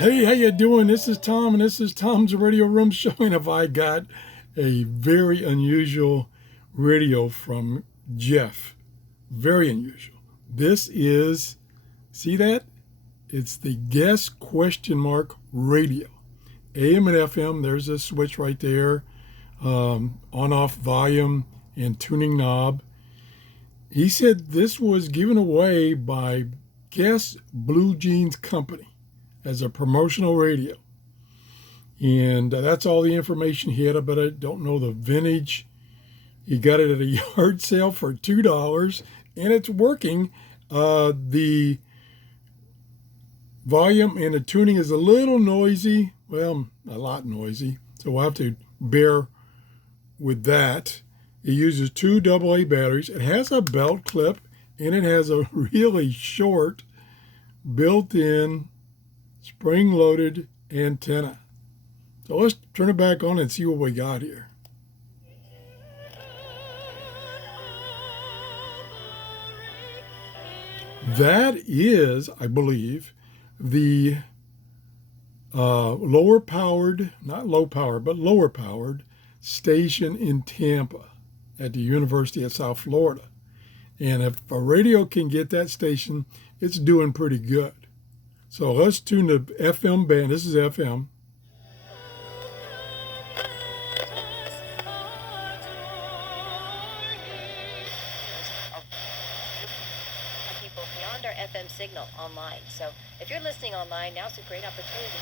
Hey, how you doing? This is Tom, and this is Tom's Radio Room Show. And if I got a very unusual radio from Jeff, very unusual. This is, see that? It's the Guess question mark radio, AM and FM. There's a switch right there, on-off volume and tuning knob. He said this was given away by Guess Blue Jeans Company as a promotional radio. And that's all the information he had, but I don't know the vintage. He got it at a yard sale for $2, and it's working. The volume and the tuning is a little noisy, well, a lot noisy, so we'll have to bear with that. It uses two AA batteries. It has a belt clip, and it has a really short built-in spring-loaded antenna. So let's turn it back on and see what we got here. That is, I believe, the lower powered, not low power, but lower powered station in Tampa at the University of South Florida. And if a radio can get that station, it's doing pretty good. So let's tune the FM band. This is FM. People beyond our FM signal online. So if you're listening online, now's a great opportunity.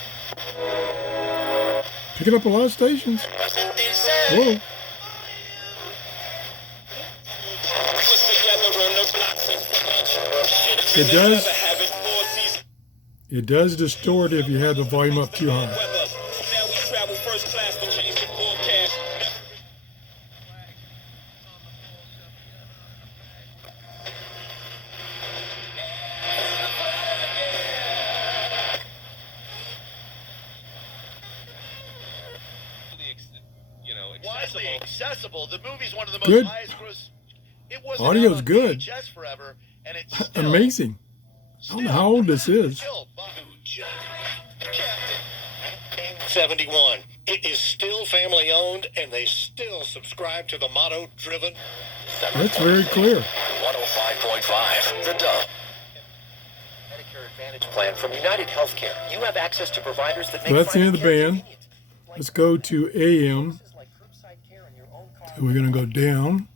Picking up a lot of stations. Whoa. It does distort if you have the volume up too high. Widely accessible. The movie's one of the most Good. highest gross. It was Audio's good. Forever, and it's still, Amazing. I don't know how old this is. 71. It is still family owned, and they still subscribe to the motto driven. That's very clear. 105.5. The Dove. Medicare Advantage plan from United Healthcare. You have access to providers that make So that's the end of the finding care band. convenient. Let's go to AM. So we're going to go down.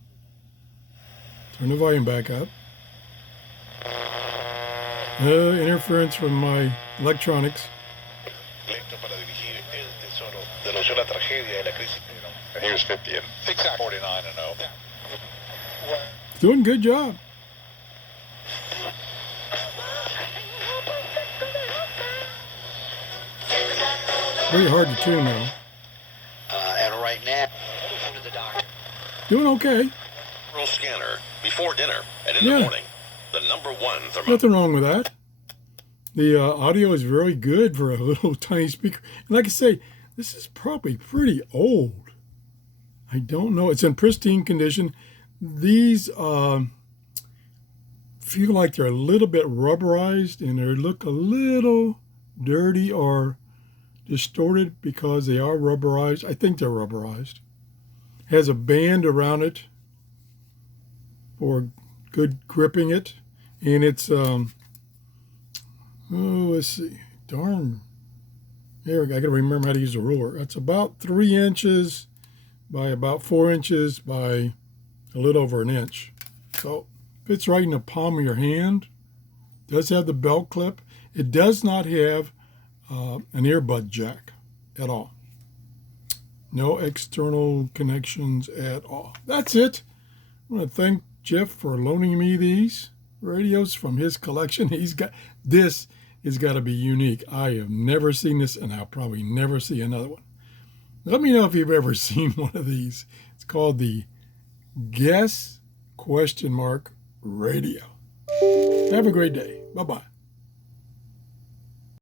Turn the volume back up. Interference from my electronics. And he was 50 and exactly 49 and 0. Doing a good job. Very hard to tune though. And right now, go to the doctor. Doing okay. Scanner before dinner and in Yeah. the morning. The #1 thermometer. Nothing wrong with that. The audio is very good for a little tiny speaker. And like I say, this is probably pretty old. I don't know. It's in pristine condition. These feel like they're a little bit rubberized and they look a little dirty or distorted because they are rubberized. I think they're rubberized. Has a band around it for good gripping it. And it's, let's see. Darn. There, I got to remember how to use a ruler. It's about 3 inches by about 4 inches by a little over an inch. So fits right in the palm of your hand. Does have the belt clip. It does not have an earbud jack at all. No external connections at all. That's it. I want to thank Jeff for loaning me these radios from his collection. He's got this. Has got to be unique. I have never seen this, and I'll probably never see another one. Let me know if you've ever seen one of these. It's called the Guess question mark radio. Have a great day. Bye-bye.